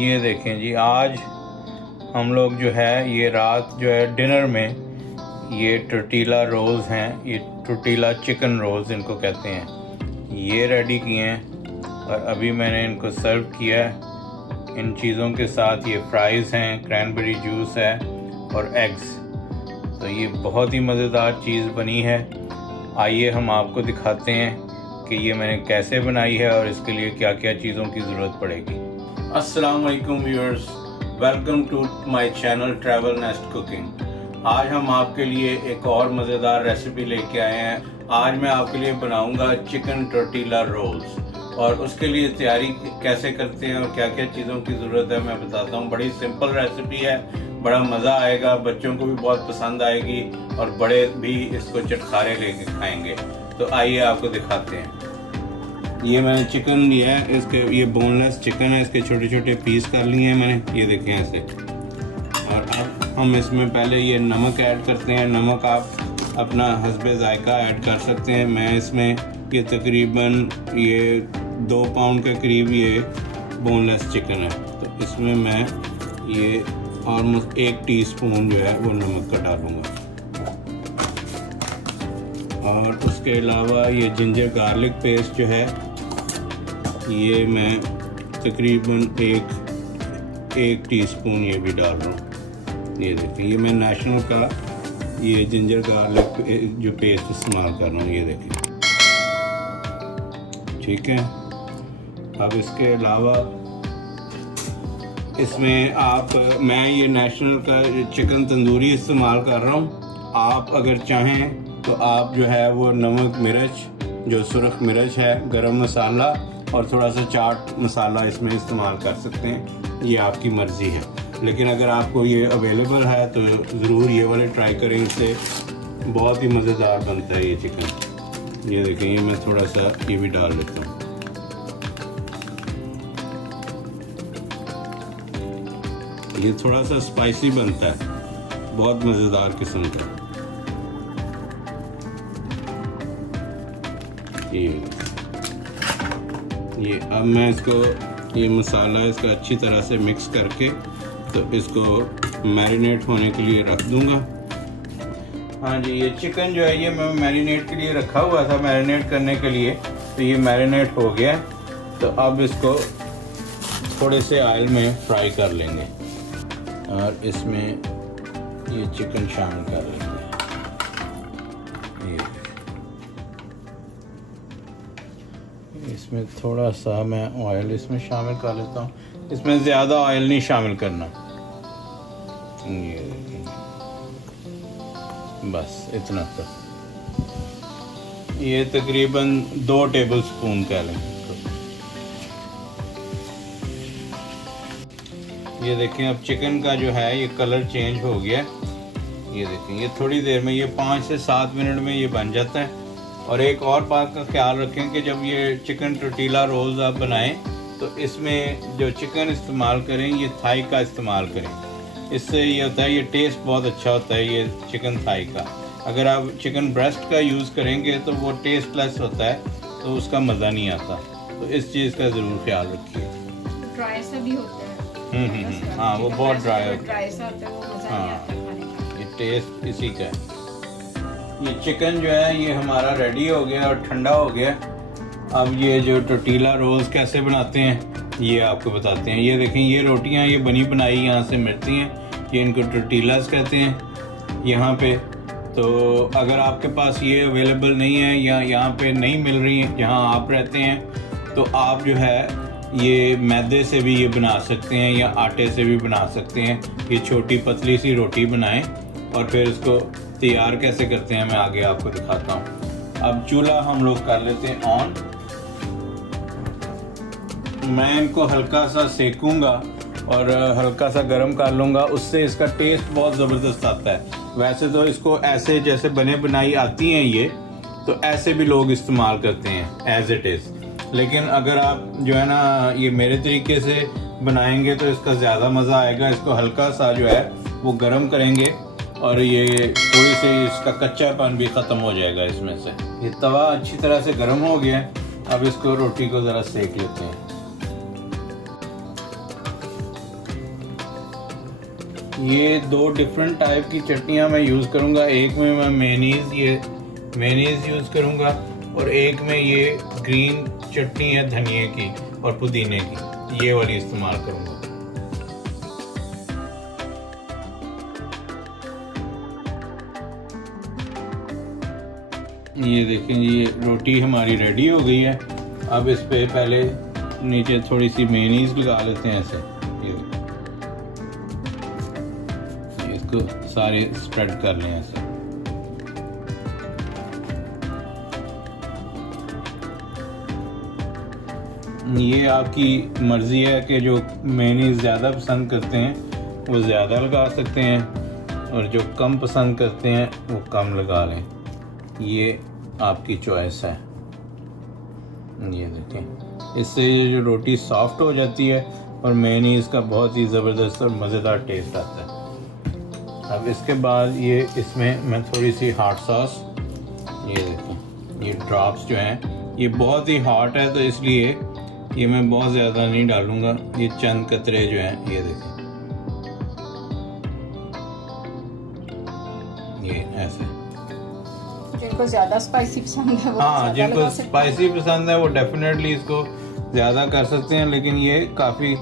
ये देखें जी, आज हम लोग जो है ये रात जो है डिनर में ये टोर्टिला रोल्स हैं, ये टोर्टिला चिकन रोल्स इनको कहते हैं, ये रेडी किए हैं और अभी मैंने इनको सर्व किया है। इन चीज़ों के साथ ये फ्राइज़ हैं, क्रैनबेरी जूस है और एग्स। तो ये बहुत ही मज़ेदार चीज़ बनी है। आइए हम आपको दिखाते हैं कि ये मैंने कैसे बनाई है और इसके लिए क्या क्या चीज़ों की ज़रूरत पड़ेगी। अस्सलाम वालेकुम viewers, welcome to my channel travel nest cooking. आज हम आपके लिए एक और मज़ेदार रेसिपी लेके आए हैं। आज मैं आपके लिए बनाऊंगा चिकन टोर्टिला रोल्स और उसके लिए तैयारी कैसे करते हैं और क्या क्या चीज़ों की ज़रूरत है मैं बताता हूँ। बड़ी सिंपल रेसिपी है, बड़ा मज़ा आएगा, बच्चों को भी बहुत पसंद आएगी और बड़े भी इसको चटखारे लेके खाएंगे। तो आइए आपको दिखाते हैं। ये मैंने चिकन लिया है, इसके ये बोनलेस चिकन है, इसके छोटे छोटे पीस कर लिए हैं मैंने, ये देखें ऐसे। और अब हम इसमें पहले ये नमक ऐड करते हैं। नमक आप अपना हस्बे ज़ायका ऐड कर सकते हैं। मैं इसमें ये तकरीबन ये 2 पाउंड के करीब ये बोनलेस चिकन है, तो इसमें मैं ये ऑलमोस्ट 1 टीस्पून जो है वो नमक का डालूँगा। और उसके अलावा ये जिंजर गार्लिक पेस्ट जो है ये मैं तकरीबन एक टीस्पून ये भी डाल रहा हूँ। ये देखिए, ये मैं नेशनल का ये जिंजर गार्लिक जो पेस्ट इस्तेमाल कर रहा हूँ, ये देखिए, ठीक है। अब इसके अलावा इसमें मैं ये नेशनल का चिकन तंदूरी इस्तेमाल कर रहा हूँ। आप अगर चाहें तो आप जो है वो नमक मिर्च, जो सुरख मिर्च है, गरम मसाला और थोड़ा सा चाट मसाला इसमें इस्तेमाल कर सकते हैं, ये आपकी मर्ज़ी है। लेकिन अगर आपको ये अवेलेबल है तो ज़रूर ये वाले ट्राई करें, इससे बहुत ही मज़ेदार बनता है ये चिकन। ये देखें, ये मैं थोड़ा सा ये भी डाल लेता हूँ। ये थोड़ा सा स्पाइसी बनता है, बहुत मज़ेदार किस्म का। ये अब मैं इसको ये मसाला इसका अच्छी तरह से मिक्स करके तो इसको मैरिनेट होने के लिए रख दूंगा। हाँ जी, ये चिकन जो है ये मैं मैरिनेट के लिए रखा हुआ था, मैरिनेट करने के लिए, तो ये मैरिनेट हो गया। तो अब इसको थोड़े से ऑयल में फ्राई कर लेंगे और इसमें ये चिकन शामिल कर लेंगे। इसमें थोड़ा सा मैं ऑयल इसमें शामिल कर लेता हूँ। इसमें ज़्यादा ऑयल नहीं शामिल करना, ये बस इतना तो, ये तकरीबन 2 टेबल स्पून कह लें। ये देखें, अब चिकन का जो है ये कलर चेंज हो गया। ये देखें, ये थोड़ी देर में, ये 5 से 7 मिनट में ये बन जाता है। और एक और बात का ख्याल रखें कि जब ये चिकन टोर्टिला रोल्स आप बनाएं तो इसमें जो चिकन इस्तेमाल करें ये थाई का इस्तेमाल करें। इससे ये होता है, ये टेस्ट बहुत अच्छा होता है ये चिकन थाई का। अगर आप चिकन ब्रेस्ट का यूज़ करेंगे तो वो टेस्टलेस होता है, तो उसका मज़ा नहीं आता। तो इस चीज़ का ज़रूर ख्याल रखिए। ड्राई सा भी होता है। हाँ, वो बहुत ड्राई होता है। हाँ, ये टेस्ट इसी का है। ये चिकन जो है ये हमारा रेडी हो गया और ठंडा हो गया। अब ये जो टोर्टिला रोल्स कैसे बनाते हैं ये आपको बताते हैं। ये देखें, ये रोटियां ये बनी बनाई यहाँ से मिलती हैं, ये इनको टोर्टिलास कहते हैं यहाँ पे। तो अगर आपके पास ये अवेलेबल नहीं है या यहाँ पे नहीं मिल रही हैं जहाँ आप रहते हैं, तो आप जो है ये मैदे से भी ये बना सकते हैं या आटे से भी बना सकते हैं। ये छोटी पतली सी रोटी बनाएं और फिर इसको तैयार कैसे करते हैं मैं आगे आपको दिखाता हूँ। अब चूल्हा हम लोग कर लेते हैं ऑन। मैं इनको हल्का सा सेकूंगा और हल्का सा गर्म कर लूँगा, उससे इसका टेस्ट बहुत ज़बरदस्त आता है। वैसे तो इसको ऐसे जैसे बने बनाई आती हैं ये, तो ऐसे भी लोग इस्तेमाल करते हैं एज इट इज़। लेकिन अगर आप जो है ना ये मेरे तरीके से बनाएंगे तो इसका ज़्यादा मज़ा आएगा। इसको हल्का सा जो है वो गर्म करेंगे और ये थोड़ी सी इसका कच्चापन भी ख़त्म हो जाएगा इसमें से। ये तवा अच्छी तरह से गर्म हो गया। अब इसको रोटी को ज़रा सेक लेते हैं। ये 2 डिफरेंट टाइप की चटनियाँ मैं यूज़ करूँगा। एक में मैं मेनीज़ यूज़ करूँगा और एक में ये ग्रीन चटनी है धनिए की और पुदीने की, ये वाली इस्तेमाल करूँगा। ये देखें जी, रोटी हमारी रेडी हो गई है। अब इस पे पहले नीचे थोड़ी सी मेयोनीज लगा लेते हैं ऐसे, ये इसको सारे स्प्रेड कर लें ऐसे। ये आपकी मर्ज़ी है कि जो मेयोनीज ज़्यादा पसंद करते हैं वो ज़्यादा लगा सकते हैं और जो कम पसंद करते हैं वो कम लगा लें, ये आपकी चॉइस है। ये देखें, इससे ये जो रोटी सॉफ्ट हो जाती है और मेयोनीज का बहुत ही ज़बरदस्त और मज़ेदार टेस्ट आता है। अब इसके बाद ये इसमें मैं थोड़ी सी हॉट सॉस, ये देखें, ये ड्रॉप्स जो हैं ये बहुत ही हॉट है तो इसलिए ये मैं बहुत ज़्यादा नहीं डालूँगा, ये चंद कतरे जो हैं ये देखें, ये ऐसे। जिनको ज़्यादा स्पाइसी पसंद है वो हाँ, जिनको स्पाइसी पसंद है वो डेफिनेटली इसको ज़्यादा कर सकते हैं, लेकिन ये काफ़ी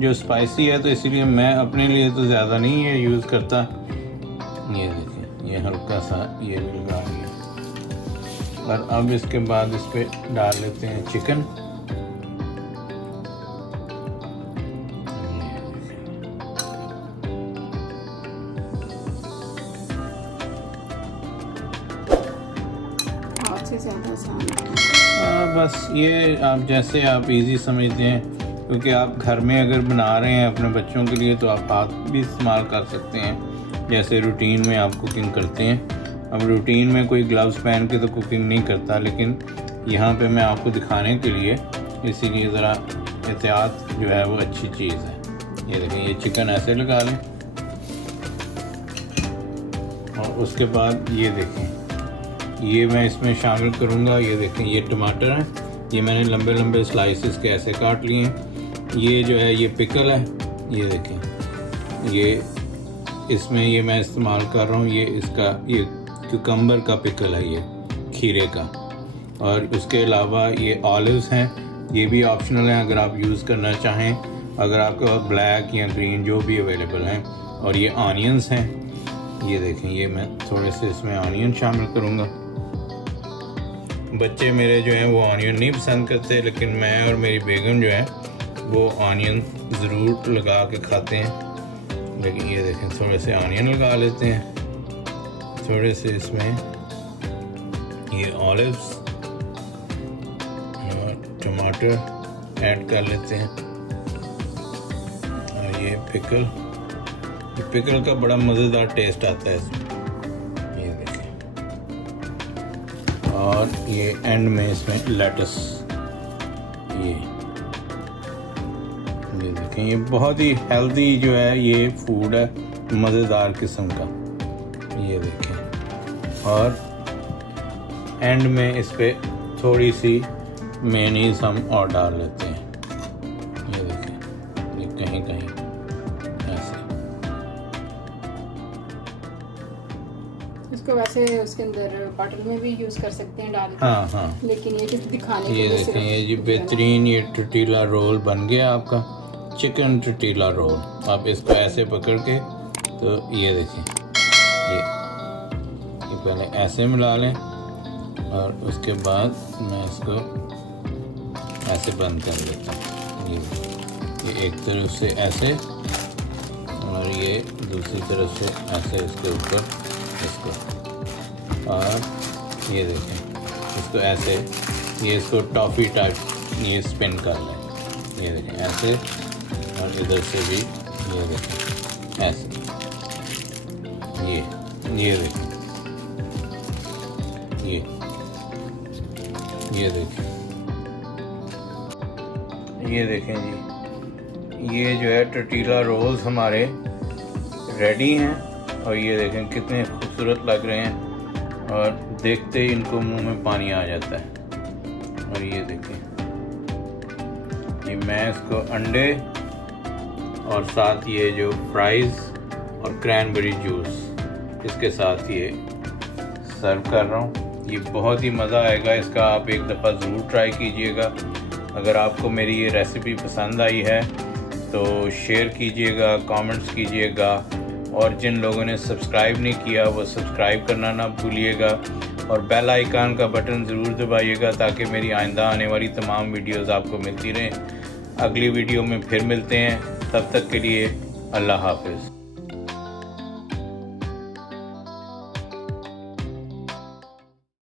जो स्पाइसी है तो इसीलिए मैं अपने लिए तो ज़्यादा नहीं ये यूज़ करता। ये देखिए, ये हल्का सा ये भी लगा लिया और अब इसके बाद इस पर डाल लेते हैं चिकन। ज़्यादा आसान बस ये आप जैसे आप इजी समझते हैं, क्योंकि आप घर में अगर बना रहे हैं अपने बच्चों के लिए तो आप हाथ भी इस्तेमाल कर सकते हैं, जैसे रूटीन में आप कुकिंग करते हैं। अब रूटीन में कोई ग्लव्स पहन के तो कुकिंग नहीं करता, लेकिन यहाँ पे मैं आपको दिखाने के लिए, इसीलिए ज़रा एहतियात जो है वो अच्छी चीज़ है। ये देखें, ये चिकन ऐसे लगा लें और उसके बाद ये देखें, ये मैं इसमें शामिल करूँगा। ये देखें, ये टमाटर हैं, ये मैंने लंबे लंबे स्लाइसेस के ऐसे काट लिए हैं। ये जो है ये पिकल है, ये देखें, ये इसमें ये मैं इस्तेमाल कर रहा हूँ, ये इसका ये क्यूकम्बर का पिकल है, ये खीरे का। और उसके अलावा ये ऑलिव्स हैं, ये भी ऑप्शनल हैं अगर आप यूज़ करना चाहें, अगर आपके पास ब्लैक या ग्रीन जो भी अवेलेबल हैं। और ये ऑनियंस हैं, ये देखें, ये मैं थोड़े से इसमें ऑनियन शामिल करूँगा। बच्चे मेरे जो हैं वो ऑनियन नहीं पसंद करते, लेकिन मैं और मेरी बेगम जो है वो ऑनियन ज़रूर लगा के खाते हैं। लेकिन ये देखें, थोड़े से ऑनियन लगा लेते हैं, थोड़े से इसमें ये ऑलिव्स और टमाटर ऐड कर लेते हैं और ये पिकल का बड़ा मज़ेदार टेस्ट आता है इसमें, ये देखें। और ये एंड में इसमें लेटस, ये देखें, ये बहुत ही हेल्दी जो है ये फूड है, मज़ेदार किस्म का, ये देखें। और एंड में इस पे थोड़ी सी मेयोनीज हम और डाल लेते हैं, ये देखें, ये कहीं कहीं ऐसे। इसको वैसे उसके अंदर बॉटल में भी यूज़ कर सकते हैं डाल के। हाँ, लेकिन ये just दिखाने के ये लिए देखें, ये जी बेहतरीन ये टर्टीला रोल बन गया आपका, चिकन टर्टीला रोल। आप इसको ऐसे पकड़ के, तो ये देखें, ये पहले ऐसे मिला लें और उसके बाद मैं इसको ऐसे बंद कर देता हूँ। ये एक तरफ से ऐसे और ये दूसरी तरफ से ऐसे इसके ऊपर इसको, और ये देखें, इसको ऐसे, ये इसको टॉफ़ी टाइप ये स्पिन कर लें, ये देखें ऐसे, और इधर से भी ये देखें ऐसे, ये देखें, ये देखें, ये देखें जी, ये जो है टर्टीला रोल्स हमारे रेडी हैं। और ये देखें कितने खूबसूरत लग रहे हैं और देखते ही इनको मुंह में पानी आ जाता है। और ये देखें, ये मैं इसको अंडे और साथ ये जो फ्राइज़ और क्रैनबेरी जूस इसके साथ ये सर्व कर रहा हूँ। ये बहुत ही मज़ा आएगा इसका, आप एक दफ़ा ज़रूर ट्राई कीजिएगा। अगर आपको मेरी ये रेसिपी पसंद आई है तो शेयर कीजिएगा, कमेंट्स कीजिएगा, और जिन लोगों ने सब्सक्राइब नहीं किया वो सब्सक्राइब करना ना भूलिएगा, और बेल आइकन का बटन ज़रूर दबाइएगा ताकि मेरी आइंदा आने वाली तमाम वीडियोस आपको मिलती रहें। अगली वीडियो में फिर मिलते हैं, तब तक के लिए अल्लाह हाफ़िज़।